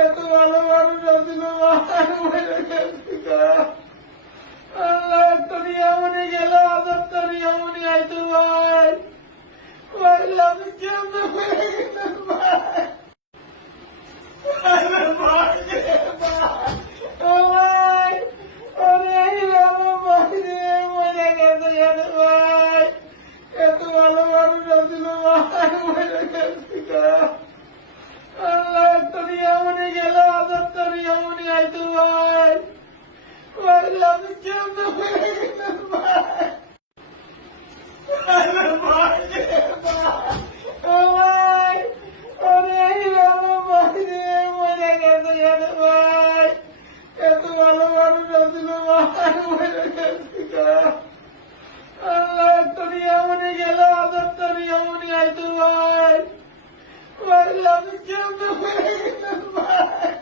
এত ভালো মানুষ আছিল আল্লাহ একটা নিয়মনি গেল আদরটা নিয়মনি আইতো ভাই ভাই আমি কেমন হয়ে গেলাম ভাই এত ভালো মানুষ আছিল আল্লাহ একটা নিয়মনি গেল আদরটা নিয়মনি আইতো ভাই ভাই আমি কেমন হয়ে গেলাম ভাই এত ভালো মানুষ আছিল আল্লাহ একটা নিয়মনি গেল আদরটা নিয়মনি আইতো ভাই ভাই আমি কেমন হয়ে গেলাম ভাই